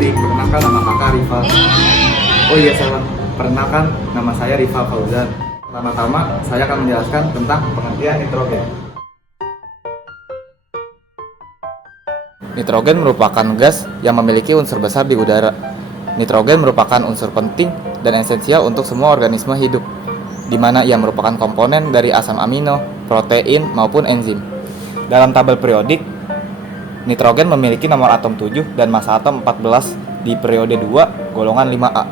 diperkenalkan nama kakak Rifa. Oh iya salah, perkenalkan nama saya Rifa Fauzan. Pertama-tama saya akan menjelaskan tentang pengertian nitrogen. Nitrogen merupakan gas yang memiliki unsur besar di udara. Nitrogen merupakan unsur penting dan esensial untuk semua organisme hidup, di mana ia merupakan komponen dari asam amino, protein, maupun enzim. Dalam tabel periodik, nitrogen memiliki nomor atom 7 dan massa atom 14 di periode 2, golongan 5A.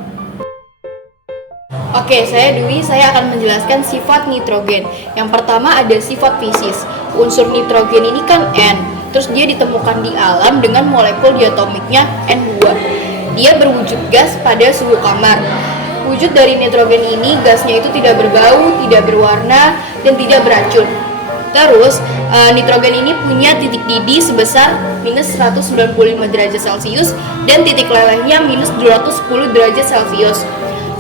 Oke, saya Dwi, saya akan menjelaskan sifat nitrogen. Yang pertama ada sifat fisis. Unsur nitrogen ini kan N, terus dia ditemukan di alam dengan molekul diatomiknya N2. Dia berwujud gas pada suhu kamar. Wujud dari nitrogen ini, gasnya itu tidak berbau, tidak berwarna, dan tidak beracun. Terus, nitrogen ini punya titik didih sebesar minus 195 derajat Celcius dan titik lelehnya minus 210 derajat Celcius.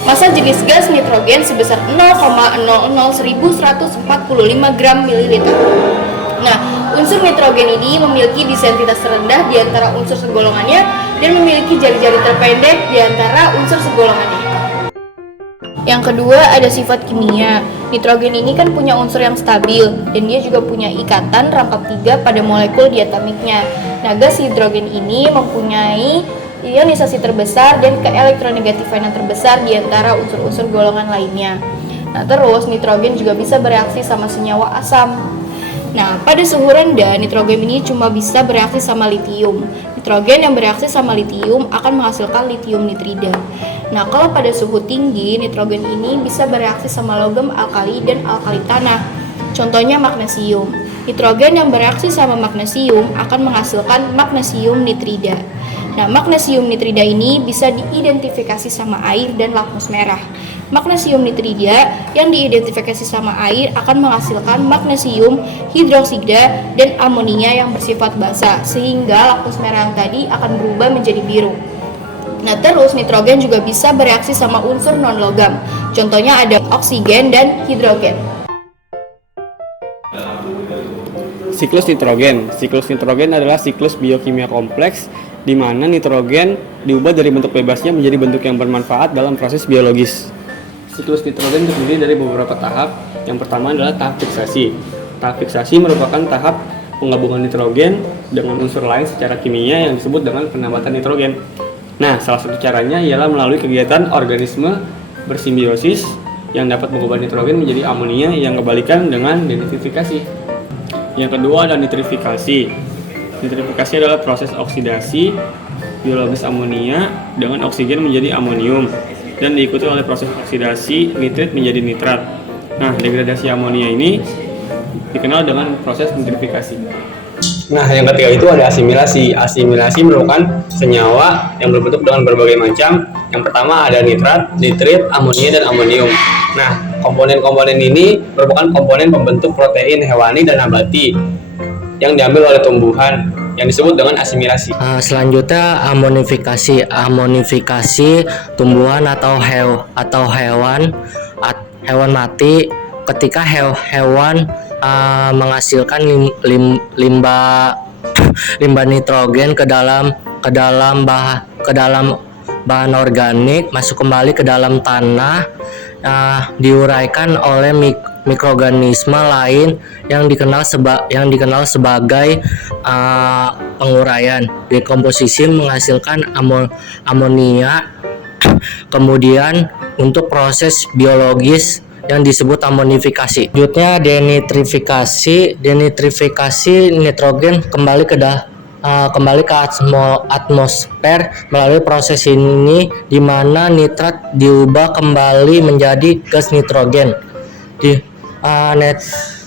Massa jenis gas nitrogen sebesar 0,001145 gram mililiter. Nah, unsur nitrogen ini memiliki densitas terendah di antara unsur segolongannya dan memiliki jari-jari terpendek di antara unsur segolongannya. Yang kedua ada sifat kimia. Nitrogen ini kan punya unsur yang stabil dan dia juga punya ikatan rangkap 3 pada molekul diatomiknya. Nah, gas hidrogen ini mempunyai ionisasi terbesar dan keelektronegatifan yang terbesar di antara unsur-unsur golongan lainnya. Nah, terus nitrogen juga bisa bereaksi sama senyawa asam. Nah, pada suhu rendah, nitrogen ini cuma bisa bereaksi sama litium. Nitrogen yang bereaksi sama litium akan menghasilkan litium nitrida. Nah, kalau pada suhu tinggi, nitrogen ini bisa bereaksi sama logam alkali dan alkali tanah. Contohnya magnesium. Nitrogen yang bereaksi sama magnesium akan menghasilkan magnesium nitrida. Nah, magnesium nitrida ini bisa diidentifikasi sama air dan lakmus merah. Magnesium nitrida yang diidentifikasi sama air akan menghasilkan magnesium hidroksida dan amonia yang bersifat basa, sehingga lakmus merah yang tadi akan berubah menjadi biru. Nah, terus nitrogen juga bisa bereaksi sama unsur non-logam. Contohnya ada oksigen dan hidrogen. Siklus nitrogen. Siklus nitrogen adalah siklus biokimia kompleks di mana nitrogen diubah dari bentuk bebasnya menjadi bentuk yang bermanfaat dalam proses biologis. Siklus nitrogen terdiri dari beberapa tahap. Yang pertama adalah tahap fiksasi. Tahap fiksasi merupakan tahap penggabungan nitrogen dengan unsur lain secara kimia yang disebut dengan penambatan nitrogen. Nah, salah satu caranya ialah melalui kegiatan organisme bersimbiosis yang dapat mengubah nitrogen menjadi amonia yang kebalikan dengan denitrifikasi. Yang kedua ada nitrifikasi. Nitrifikasi adalah proses oksidasi biologis amonia dengan oksigen menjadi amonium dan diikuti oleh proses oksidasi nitrit menjadi nitrat. Nah, degradasi amonia ini dikenal dengan proses nitrifikasi. Nah, yang ketiga itu ada asimilasi. Asimilasi merupakan senyawa yang berbentuk dengan berbagai macam. Yang pertama ada nitrat, nitrit, amonia, dan amonium. Nah, komponen-komponen ini merupakan komponen pembentuk protein hewani dan nabati yang diambil oleh tumbuhan yang disebut dengan asimilasi. Selanjutnya amonifikasi. Amonifikasi tumbuhan atau hewan mati ketika hewan menghasilkan limbah nitrogen ke dalam bahan organik masuk kembali ke dalam tanah, diuraikan oleh mikroorganisme lain yang dikenal sebagai penguraian. Dekomposisi menghasilkan amonia, kemudian untuk proses biologis yang disebut amonifikasi. Selanjutnya denitrifikasi. Denitrifikasi nitrogen kembali ke atmosfer melalui proses ini di mana nitrat diubah kembali menjadi gas nitrogen.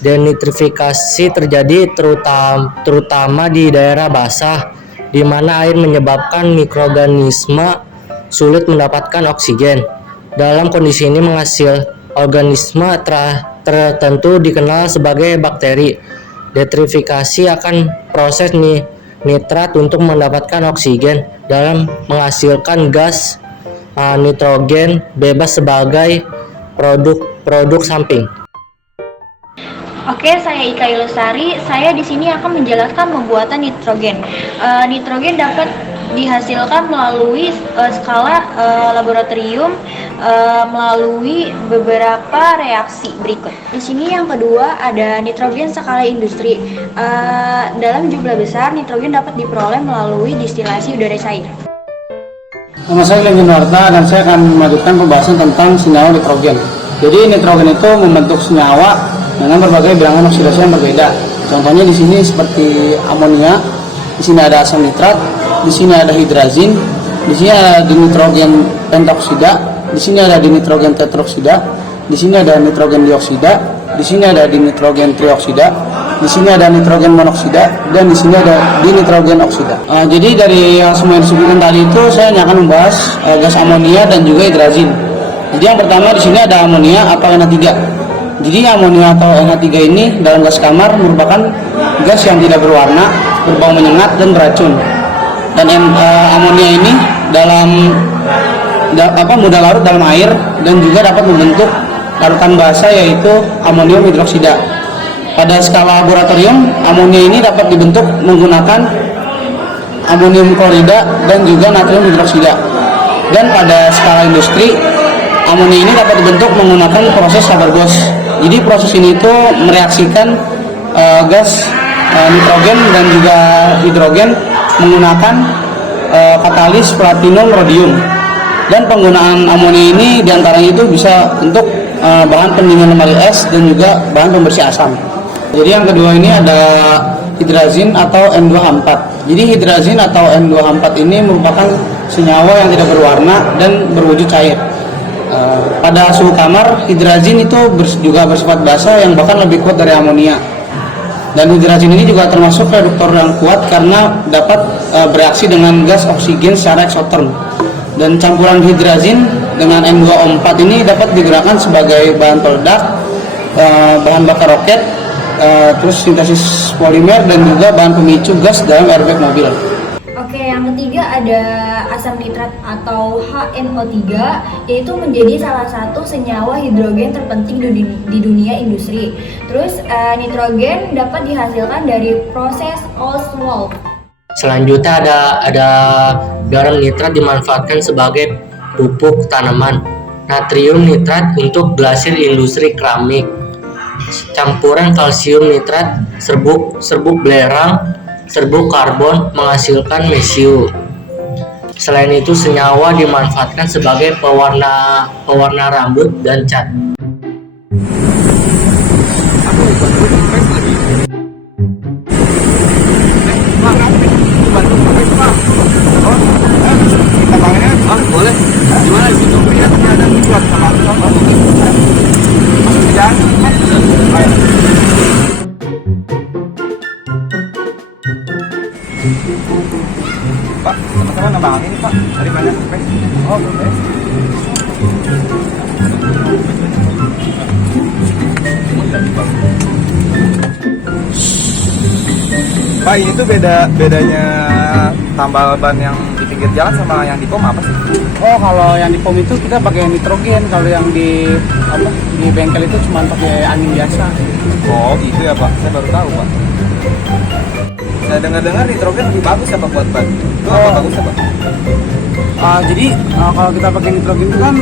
Denitrifikasi terjadi terutama di daerah basah di mana air menyebabkan mikroorganisme sulit mendapatkan oksigen. Dalam kondisi ini organisme tertentu dikenal sebagai bakteri. Denitrifikasi akan proses nitrat untuk mendapatkan oksigen dalam menghasilkan gas nitrogen bebas sebagai produk samping. Oke, saya Ika Ilusari. Saya di sini akan menjelaskan pembuatan nitrogen. Nitrogen dapat dihasilkan melalui skala laboratorium melalui beberapa reaksi berikut. Di sini yang kedua ada nitrogen skala industri. Dalam jumlah besar, nitrogen dapat diperoleh melalui distilasi udara cair. Nama saya Lengen Warta dan saya akan melanjutkan pembahasan tentang senyawa nitrogen. Jadi nitrogen itu membentuk senyawa dengan berbagai bilangan oksidasi yang berbeda. Contohnya di sini seperti amonia, di sini ada asam nitrat, di sini ada hidrazin, di sini ada dinitrogen pentaoksida, di sini ada dinitrogen tetroksida, di sini ada nitrogen dioksida, di sini ada dinitrogen trioksida, di sini ada nitrogen monoksida, dan di sini ada dinitrogen oksida. Jadi dari yang semua yang disebutkan tadi itu saya hanya akan membahas gas amonia dan juga hidrazin. Jadi yang pertama di sini ada amonia atau NH3. Jadi amonia atau NH3 ini dalam gas kamar merupakan gas yang tidak berwarna, berbau menyengat dan beracun. Dan amonia ini mudah larut dalam air dan juga dapat membentuk larutan basa yaitu amonium hidroksida. Pada skala laboratorium, amonia ini dapat dibentuk menggunakan amonium klorida dan juga natrium hidroksida. Dan pada skala industri, amonia ini dapat dibentuk menggunakan proses Haber-Bosch. Jadi proses ini itu mereaksikan gas nitrogen dan juga hidrogen menggunakan katalis platinum rhodium. Dan penggunaan amonia ini diantaranya itu bisa untuk bahan pendingin lemari es dan juga bahan pembersih asam. Jadi yang kedua ini ada hidrazin atau N2H4. Jadi hidrazin atau N2H4 ini merupakan senyawa yang tidak berwarna dan berwujud cair. Pada suhu kamar, hidrazin itu juga bersifat basa yang bahkan lebih kuat dari amonia. Dan hidrazin ini juga termasuk reduktor yang kuat karena dapat bereaksi dengan gas oksigen secara eksoterm. Dan campuran hidrazin dengan N2O4 ini dapat digunakan sebagai bahan peledak, bahan bakar roket, terus sintesis polimer dan juga bahan pemicu gas dalam airbag mobil. Oke, yang ketiga ada asam nitrat atau HNO3, yaitu menjadi salah satu senyawa hidrogen terpenting di dunia industri. Terus nitrogen dapat dihasilkan dari proses Ostwald. Selanjutnya ada garam nitrat dimanfaatkan sebagai pupuk tanaman. Natrium nitrat untuk glasir industri keramik. Campuran kalsium nitrat, serbuk belerang, serbuk karbon menghasilkan mesium. Selain itu senyawa dimanfaatkan sebagai pewarna rambut dan cat. Boleh. Gimana itu? Ada buat sama masuk ke jalan. Pak, sama-sama nambah ini Pak. Dari mana? Oh, beres. Pak, ini tuh bedanya tambal ban yang di pinggir jalan sama yang di pom apa sih? Oh, kalau yang di pom itu kita pakai nitrogen, kalau yang di bengkel itu cuma pakai angin biasa. Oh, gitu ya Pak. Saya baru tahu Pak. Saya dengar nitrogen lebih bagus ya Pak buat ban. Itu apa bagusnya Pak? Jadi kalau kita pakai nitrogen itu kan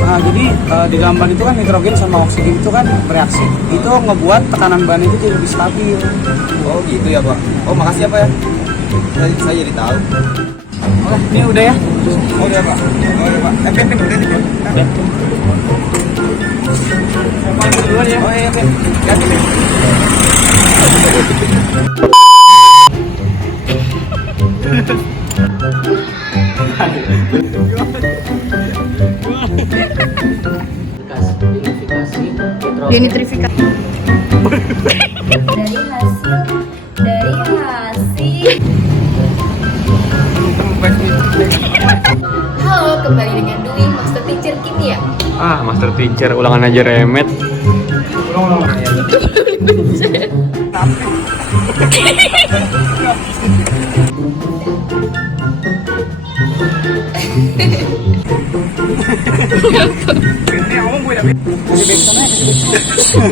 di dalam ban itu kan nitrogen sama oksigen itu kan bereaksi. Itu ngebuat tekanan ban itu jadi lebih stabil. Oh, gitu ya Pak. Oh, makasih ya Pak ya. Saya jadi tahu. Oke, ini udah ya. Oh, udah Pak. Oh, udah Pak. Udah nih Pak. Duluan ya. Oh, iya Pak. Ganti nih. Denitrifikasi. Dari hasil Halo, kembali dengan Dwi, Master Teacher Kimia. Master teacher, ulangan aja remet. Kasih back sana, kasih back sana.